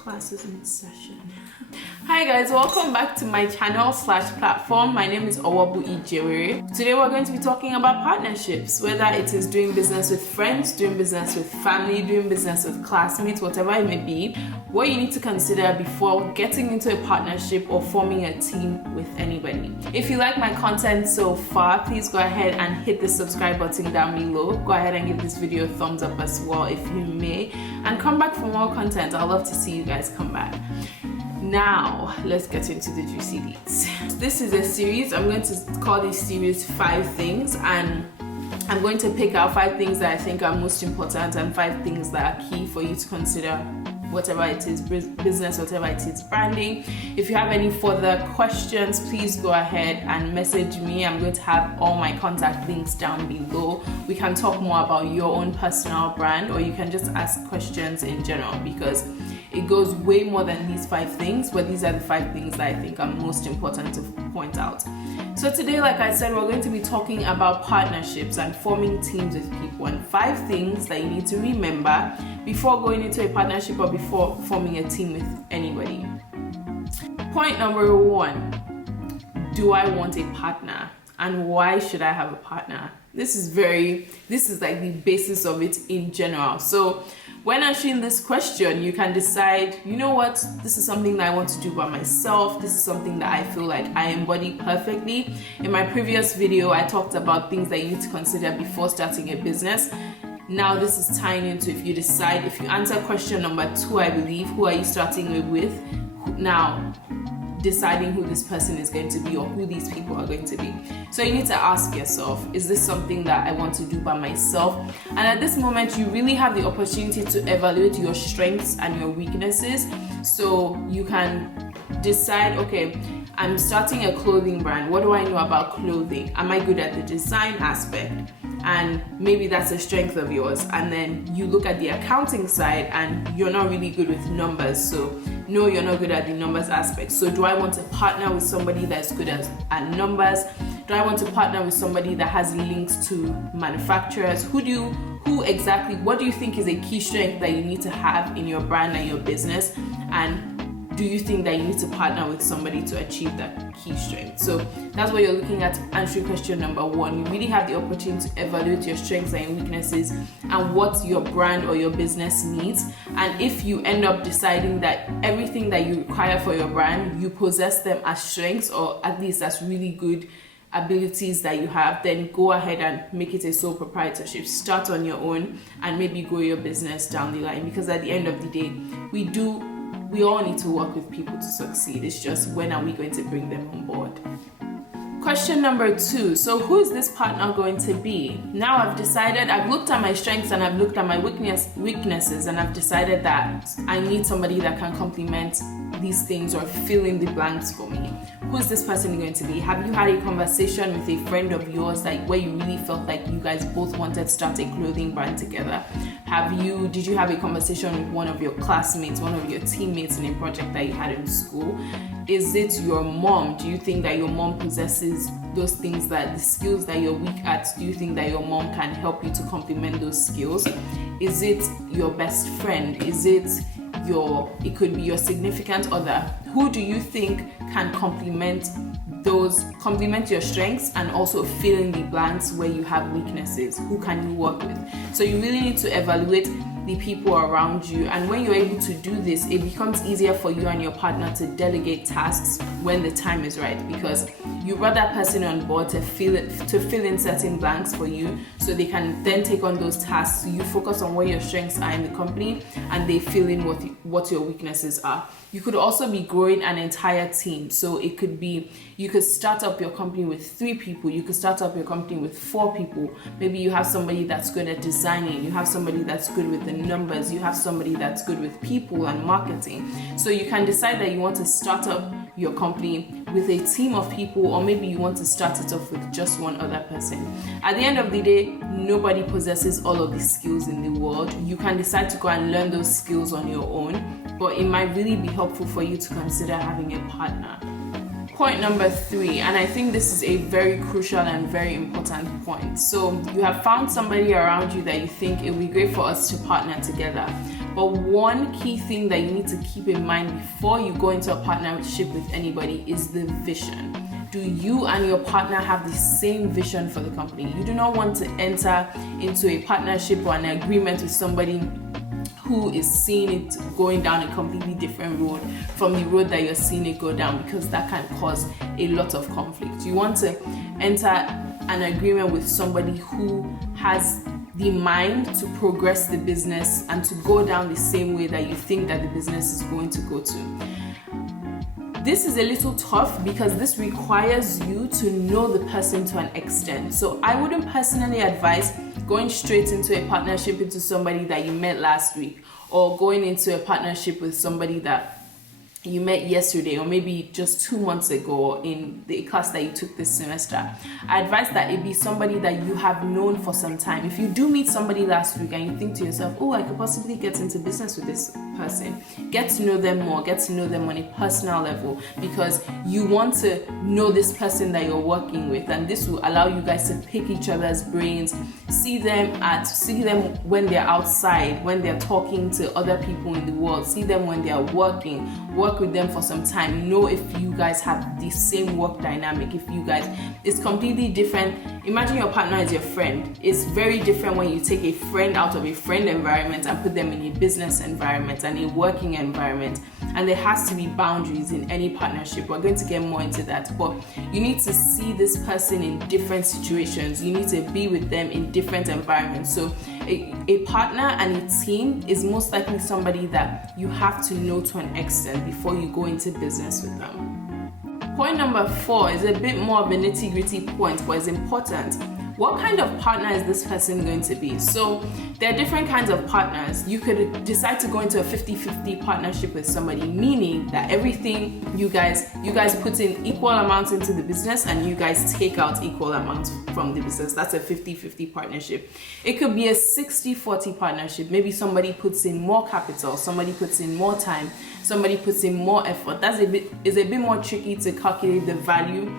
Classes in session. Hi guys, welcome back to my channel / platform. My name is Owabu Ijewere. Today we're going to be talking about partnerships, whether it is doing business with friends, doing business with family, doing business with classmates, whatever it may be, what you need to consider before getting into a partnership or forming a team with anybody. If you like my content so far, please go ahead and hit the subscribe button down below. Go ahead and give this video a thumbs up as well if you may, and come back for more content. I'd love to see you guys come back. Now, let's get into the juicy deets. This is a series. I'm going to call this series 5 things, and I'm going to pick out 5 things that I think are most important and 5 things that are key for you to consider, whatever it is, business, whatever it is, branding. If you have any further questions, please go ahead and message me. I'm going to have all my contact links down below. We can talk more about your own personal brand, or you can just ask questions in general, because it goes way more than these 5 things, but these are the 5 things that I think are most important to point out. So today, like I said, we're going to be talking about partnerships and forming teams with people, and 5 things that you need to remember before going into a partnership or before forming a team with anybody. Point number 1, do I want a partner? And why should I have a partner? This is like the basis of it in general. So when answering this question, you can decide, you know what, this is something that I want to do by myself. This is something that I feel like I embody perfectly. In my previous video, I talked about things that you need to consider before starting a business. Now this is tying into, if you answer question number 2, I believe, who are you starting with? Now, deciding who this person is going to be or who these people are going to be. So you need to ask yourself, is this something that I want to do by myself? And at this moment, you really have the opportunity to evaluate your strengths and your weaknesses. So you can decide, okay, I'm starting a clothing brand. What do I know about clothing? Am I good at the design aspect? And maybe that's a strength of yours. And then you look at the accounting side and you're not really good with numbers. So no, you're not good at the numbers aspect. So do I want to partner with somebody that's good at numbers? Do I want to partner with somebody that has links to manufacturers? What do you think is a key strength that you need to have in your brand and your business? And do you think that you need to partner with somebody to achieve that key strength? So that's what you're looking at answering question number 1. You really have the opportunity to evaluate your strengths and your weaknesses and what your brand or your business needs. And if you end up deciding that everything that you require for your brand, you possess them as strengths, or at least as really good abilities that you have, then go ahead and make it a sole proprietorship. Start on your own and maybe grow your business down the line, because at the end of the day, we all need to work with people to succeed. It's just, when are we going to bring them on board? Question number 2. So who is this partner going to be? Now I've looked at my strengths and I've looked at my weaknesses, and I've decided that I need somebody that can complement these things or fill in the blanks for me. Who is this person going to be? Have you had a conversation with a friend of yours where you really felt like you guys both wanted to start a clothing brand together? Did you have a conversation with one of your classmates, one of your teammates in a project that you had in school? Is it your mom? Do you think that your mom possesses those things, that the skills that you're weak at? Do you think that your mom can help you to complement those skills? Is it your best friend? It could be your significant other. Who do you think can complement your strengths and also fill in the blanks where you have weaknesses? Who can you work with? So you really need to evaluate the people around you, and when you're able to do this, it becomes easier for you and your partner to delegate tasks when the time is right, because you brought that person on board to fill in certain blanks for you, so they can then take on those tasks. So you focus on where your strengths are in the company, and they fill in what your weaknesses are. You could also be growing an entire team. So it could be, you could start up your company with 3 people. You could start up your company with 4 people. Maybe you have somebody that's good at designing. You have somebody that's good with the numbers. You have somebody that's good with people and marketing. So you can decide that you want to start up your company with a team of people, or maybe you want to start it off with just one other person. At the end of the day, nobody possesses all of the skills in the world. You can decide to go and learn those skills on your own, but it might really be helpful for you to consider having a partner. Point number 3, and I think this is a very crucial and very important point. So you have found somebody around you that you think it would be great for us to partner together. But one key thing that you need to keep in mind before you go into a partnership with anybody is the vision. Do you and your partner have the same vision for the company? You do not want to enter into a partnership or an agreement with somebody who is seeing it going down a completely different road from the road that you're seeing it go down, because that can cause a lot of conflict. You want to enter an agreement with somebody who has the mind to progress the business and to go down the same way that you think that the business is going to go to. This is a little tough because this requires you to know the person to an extent. So I wouldn't personally advise going straight into a partnership into somebody that you met last week, or going into a partnership with somebody that you met yesterday or maybe just 2 months ago in the class that you took this semester. I advise that it be somebody that you have known for some time. If you do meet somebody last week and you think to yourself, oh, I could possibly get into business with this person, get to know them more, get to know them on a personal level, because you want to know this person that you're working with, and this will allow you guys to pick each other's brains, see them when they're outside, when they're talking to other people in the world, see them when they're working, work with them for some time, know if you guys have the same work dynamic. If you guys, it's completely different. Imagine your partner is your friend. It's very different when you take a friend out of a friend environment and put them in a business environment and a working environment. And there has to be boundaries in any partnership. We're going to get more into that, but you need to see this person in different situations. You need to be with them in different environments. So a partner and a team is most likely somebody that you have to know to an extent before you go into business with them. Point number 4 is a bit more of a nitty-gritty point, but it's important. What kind of partner is this person going to be? So there are different kinds of partners. You could decide to go into a 50-50 partnership with somebody, meaning that everything you guys put in equal amounts into the business and you guys take out equal amounts from the business. That's a 50-50 partnership. It could be a 60-40 partnership. Maybe somebody puts in more capital, somebody puts in more time, somebody puts in more effort. That's a bit more tricky to calculate the value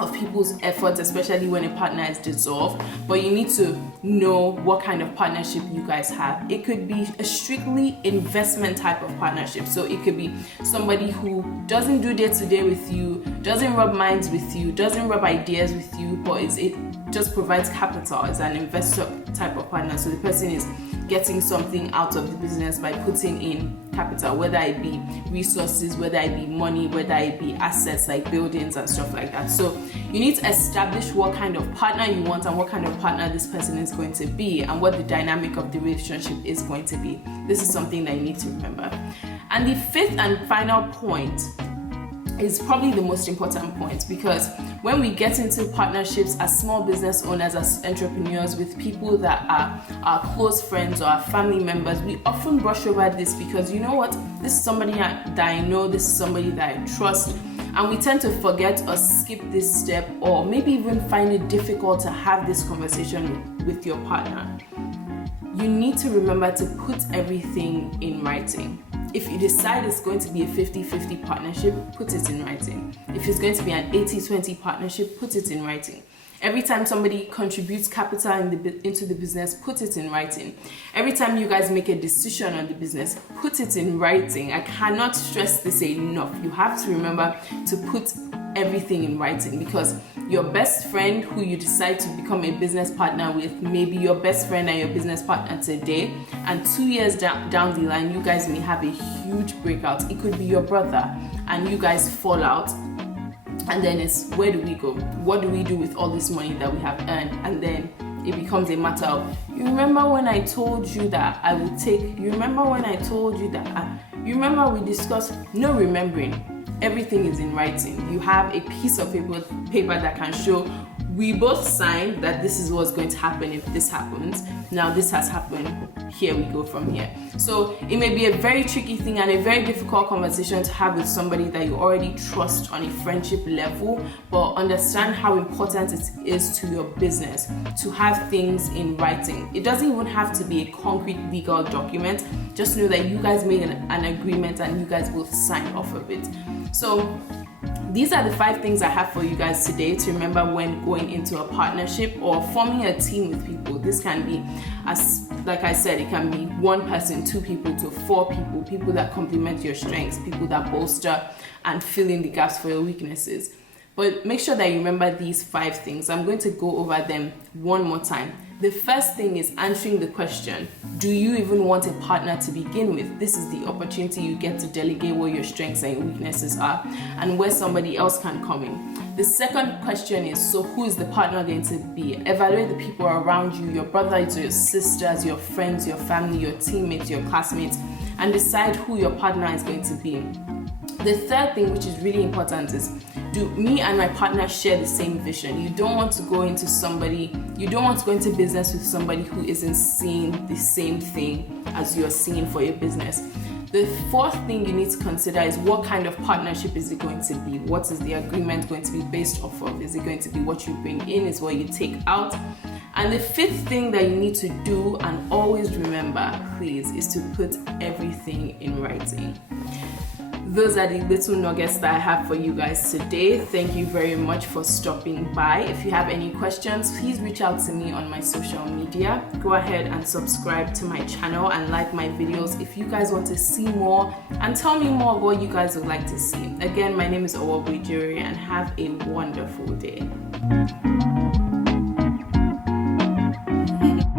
of people's efforts, especially when a partner is dissolved, but you need to know what kind of partnership you guys have. It could be a strictly investment type of partnership. So it could be somebody who doesn't do day-to-day with you, doesn't rub minds with you, doesn't rub ideas with you, but it just provides capital. It's an investor type of partner. So the person is getting something out of the business by putting in capital, whether it be resources, whether it be money, whether it be assets like buildings and stuff like that. So you need to establish what kind of partner you want and what kind of partner this person is going to be and what the dynamic of the relationship is going to be. This is something that you need to remember. And the 5th and final point is probably the most important point, because when we get into partnerships as small business owners, as entrepreneurs, with people that are our close friends or our family members, we often brush over this because, you know what, this is somebody that I know, this is somebody that I trust, and we tend to forget or skip this step, or maybe even find it difficult to have this conversation with your partner. You need to remember to put everything in writing. If you decide it's going to be a 50-50 partnership, put it in writing. If it's going to be an 80-20 partnership, put it in writing. Every time somebody contributes capital into the business, put it in writing. Every time you guys make a decision on the business, put it in writing. I cannot stress this enough. You have to remember to put everything in writing, because your best friend who you decide to become a business partner with may be your best friend and your business partner today, and 2 years down the line you guys may have a huge breakout. It could be your brother and you guys fall out, and then it's, where do we go? What do we do with all this money that we have earned? And then it becomes a matter of, you remember when I told you that I would take, you remember when I told you that, you remember we discussed. No remembering. Everything is in writing. You have a piece of paper that can show we both signed that this is what's going to happen if this happens. Now this has happened. Here we go from here. So it may be a very tricky thing and a very difficult conversation to have with somebody that you already trust on a friendship level, but understand how important it is to your business to have things in writing. It doesn't even have to be a concrete legal document. Just know that you guys made an agreement and you guys both signed off of it. So These are the 5 things I have for you guys today to remember when going into a partnership or forming a team with people. This can be, as like I said, it can be 1 person, 2 people to 4 people, people that complement your strengths, people that bolster and fill in the gaps for your weaknesses. But make sure that you remember these 5 things. I'm going to go over them one more time. The first thing is answering the question, do you even want a partner to begin with? This is the opportunity you get to delegate where your strengths and your weaknesses are and where somebody else can come in. The second question is, so who is the partner going to be? Evaluate the people around you, your brothers, your sisters, your friends, your family, your teammates, your classmates, and decide who your partner is going to be. The third thing, which is really important, is do me and my partner share the same vision? You don't want to go into business with somebody who isn't seeing the same thing as you're seeing for your business. The fourth thing you need to consider is, what kind of partnership is it going to be? What is the agreement going to be based off of? Is it going to be what you bring in, is what you take out? And the fifth thing that you need to do, and always remember, please, is to put everything in writing. Those are the little nuggets that I have for you guys today. Thank you very much for stopping by. If you have any questions, please reach out to me on my social media. Go ahead and subscribe to my channel and like my videos if you guys want to see more, and tell me more of what you guys would like to see. Again, my name is Owabu Ijewere, and have a wonderful day.